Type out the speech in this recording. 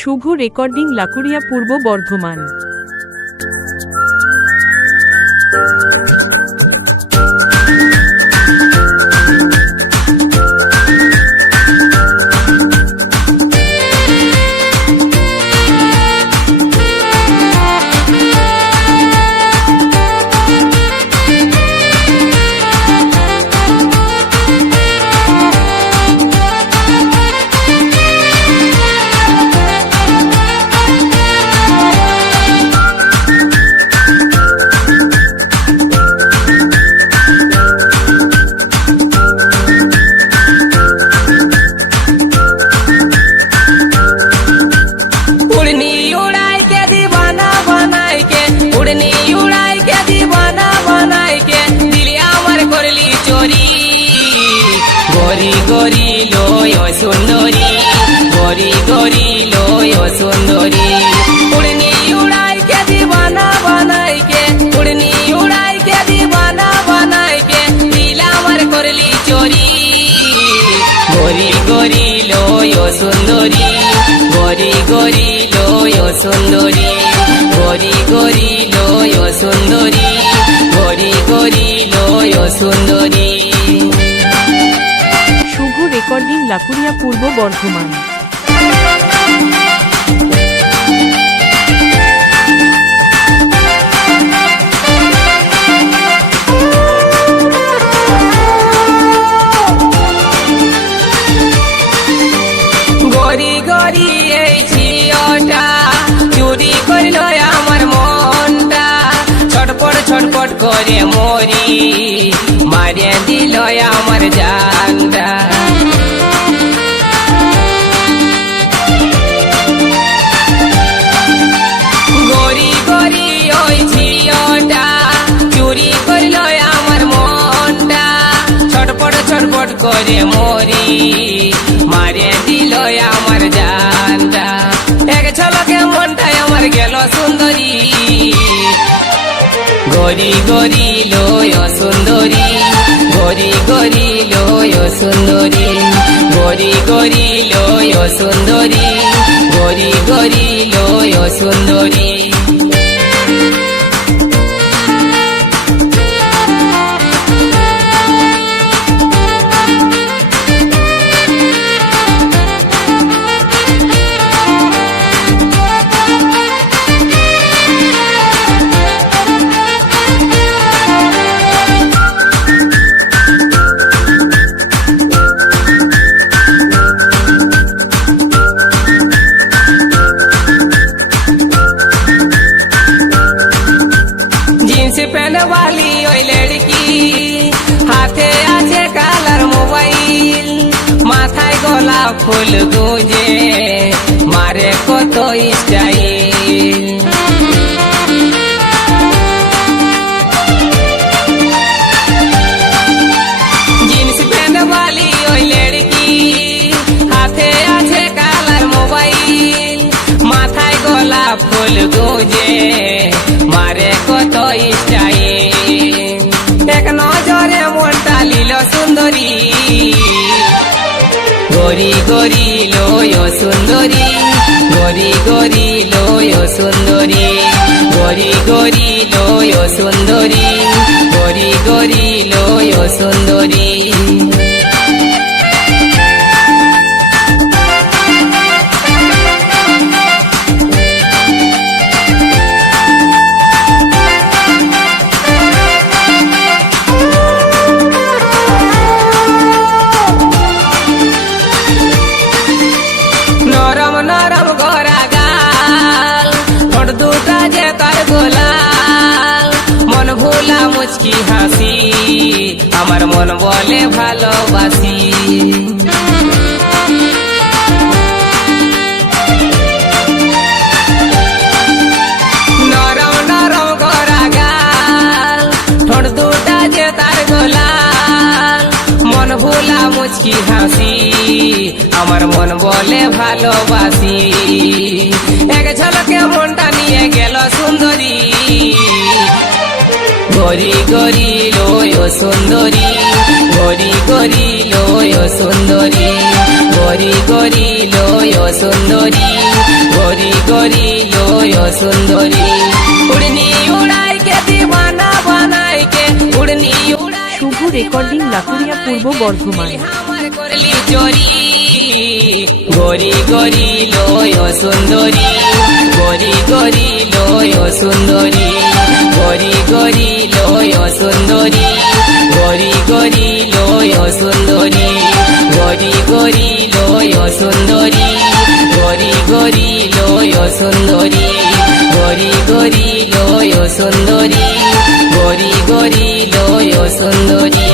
শুভ recording লাকুড়িয়া পূর্ব বর্ধমান। গরি গরি লয় সুন্দরী, গরি গরি লয় সুন্দরী, উড়নি উড়াই কে দিবানা বানাই কে, উড়নি উড়াই কে দিবানা বানাই কে, দিল আমার করলি চোরি। গরি গরি লয় সুন্দরী, গরি গরি লয় সুন্দরী, গরি গরি লয় সুন্দরী, গরি গরি লয় সুন্দরী। শুভ রেকর্ডিং লাকুড়িয়া পূর্ব বর্ধমান। গরি গরি এই ঝিওটা চুরি করল আমার মনটা, ছটপট ছটপট করে মরি, মারিয়ে দিল আমার জানটা। গরি গরি ওই ঝিওটা চুরি করল আমার মনটা, ছটপট ছটপট করে মরি, মারিয়ে দিল আমার জানটা। এক ঝলকে মনটাই আমার গেল সুন্দরী। গরি গরি লয় সুন্দরী, গরি গরি লয় সুন্দরী, গরি গরি লয় সুন্দরী, গরি গরি লয় সুন্দরী। पहने वाली ओई लड़की हाथे आछे कालार मोबाइल, माथाय गोलाप फुल गुजे मारे कत स्टाइल। जीन्स पहने वाली ओई लड़की हाथे आछे कालार मोबाइल, माथाय गोलाप फुल गुजे मारे कत स्टाइल। एक नजरे মনটা লীল সুন্দরী। গরি গরি লয় সুন্দরী, গরি গরি লয় সুন্দরী, গরি গরি লয় সুন্দরী, গরি গরি লয় সুন্দরী। নরম নরম গোরা গাল, ঠোঁট দুটা যে তার গোলাল, মন ভোলা মুচকি হাসি, আমার মন বলে ভালোবাসি। নরম নরম গোরা গাল, ঠোঁট দুটা যে তার গোলাল, মন ভোলা মুচকি হাসি, আমার মন বলে ভালোবাসি। এক ঝলকে মনটা নিয়ে গেল সুন্দরী। গরি গরি লয় সুন্দরী, গরি গরি লয় সুন্দরী, গরি গরি লয় সুন্দরী, গরি গরি লয় সুন্দরী উড়নি উড়াই কে দিবানা বানাই কে উড়নি উড়াই শুভ রেকর্ডিং লাকুরিয়া পূর্ব বর্ধমান আমার করলি চোরি গরি গরি লয় সুন্দরী গরি গরি লয় সুন্দরী গরি গরি লয় সুন্দরী গরি গরি লয় সুন্দরী গরি গরি লয় সুন্দরী গরি গরি লয় সুন্দরী গরি গরি লয় সুন্দরী গরি গরি লয় সুন্দরী